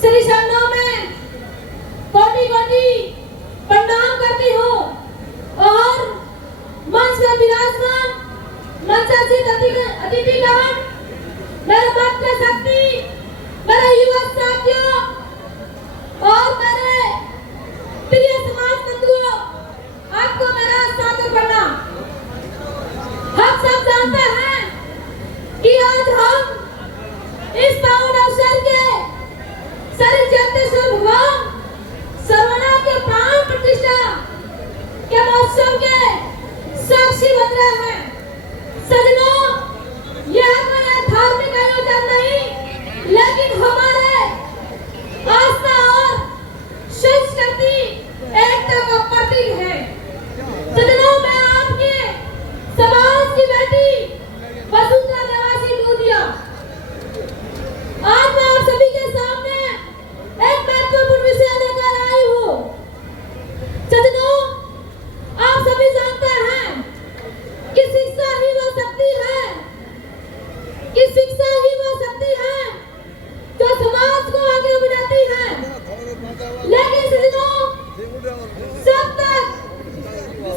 श्री चरणों में कोटि कोटि प्रणाम करती हूँ और मंच में विराजमान मंचासीन अतिथिगण, मेरे मातृ शक्ति, मेरे युवक साथियों और मेरे प्रिय समाज बंधुओं, आपको मेरा सादर प्रणाम। हम सब जानते हैं कि आज हम इस पावन अवसर के श्री चेतेश्वर भगवान सर्वना के प्राण प्रतिष्ठा के महोत्सव के साक्षी बन रहे हैं। सजनों, यह कोई धार्मिक आयोजन नहीं, लेकिन हमारे आस्था और संस्कृति एकता का प्रतीक है। सजनों, मैं आपके समाज की बेटी वसुंधरा निवासी दूधिया आज मैं आप सभी के सामने एक महत्वपूर्ण विषय लेकर आई हूँ। सजनों, आप सभी जानते हैं कि शिक्षा ही वो शक्ति है, कि शिक्षा ही वो शक्ति है जो समाज को आगे बढ़ाती है। लेकिन सजनों, जब तक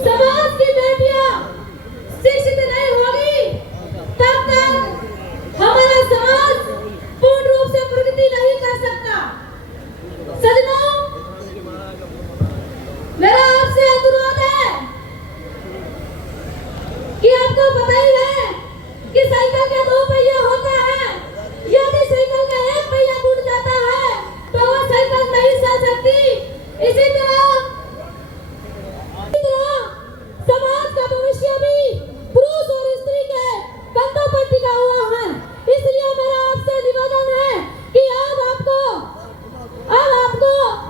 समाज की बेटियां शिक्षित नहीं होगी, तब तक हमारा समाज पूर्ण रूप से प्रगति नहीं कर सकता। सजनों, मेरा आपसे अनुरोध है कि आपको पता ही है कि साइकिल के 2 पहिए होते हैं। यदि साइकिल का एक पहिया टूट जाता है तो वह साइकिल नहीं चल सकती। इसी तरह समाज का भविष्य भी पुरुष और स्त्री के कंधों पर टिका हुआ है। इसलिए मेरा आपसे निवेदन है कि अब आपको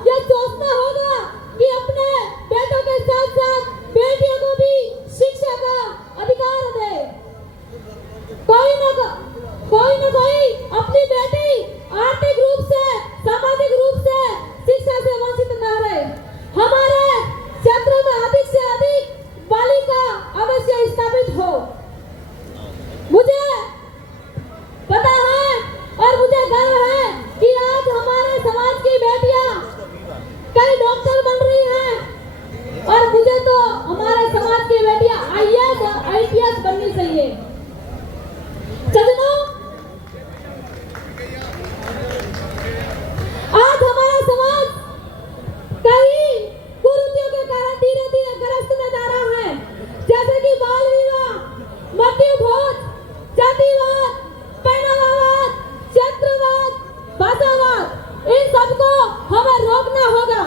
यह सोचना होगा कि अपने बेटों के साथ साथ बेटियों को भी शिक्षा का अधिकार दे। कोई न कोई अपनी बेटी आर्थिक रूप से, सामाजिक रूप से शिक्षा से वंचित न रहे। हमारे क्षेत्र में अधिक से अधिक बालिका अवश्य स्थापित हो। मुझे पता है और मुझे गर्व है कि आज हमारे समाज की बेटियां कई डॉक्टर बन रही हैं और मुझे तो हमारे समाज की बेटियां IAS और IPS बननी चाहिए। सजनों, आज हमारा समाज कई कुरीतियों के कारण धीरे धीरे ग्रस्त में जा रहा है, जैसे कि बाल विवाह, मृत्यु भोज, जातिवाद, पहनावावाद, क्षेत्रवाद, भाषावाद, इन सबको हमें रोकना होगा।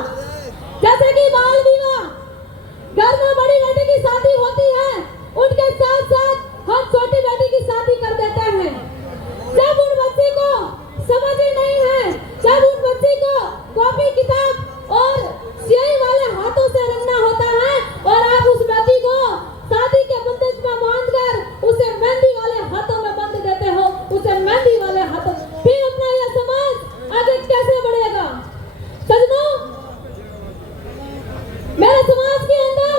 जैसे कि बाल विवाह, घर में बड़ी बेटी की शादी होती है, उनके साथ साथ हम छोटी बेटी की शादी कर देते हैं। जब उन बच्चे को समझ ही नहीं है, जब उन बच्चे को कॉपी किताब और स्याही वाले हाथों से रंगना होता है और आप उस बेटी को शादी के बंधन में बांधकर उसे मेहंदी वाले हाथों में बांध देते हो, उसे मेहंदी वाले हाथों, फिर अपना यह समाज आगे कैसे बढ़ेगा? सजनों, मेरे समाज के अंदर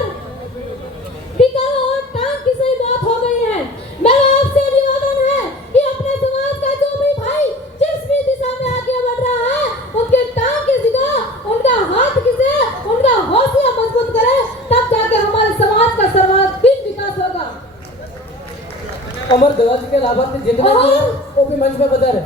विकार और टांग की सही बात हो गई है। मेरा आपसे निवेदन है कि अपने समाज का जो भी भाई जिस भी दिशा में आगे बढ़ रहा है, उनके टांग की जगह उनका हाथ किसे, उनका हौसला मजबूत करे, तब जाके हमारे समाज का सर्वांगीण विकास होगा। अमर ध्वज के लाभार्थी जितने भी हैं वो भी मंच पे पधारे।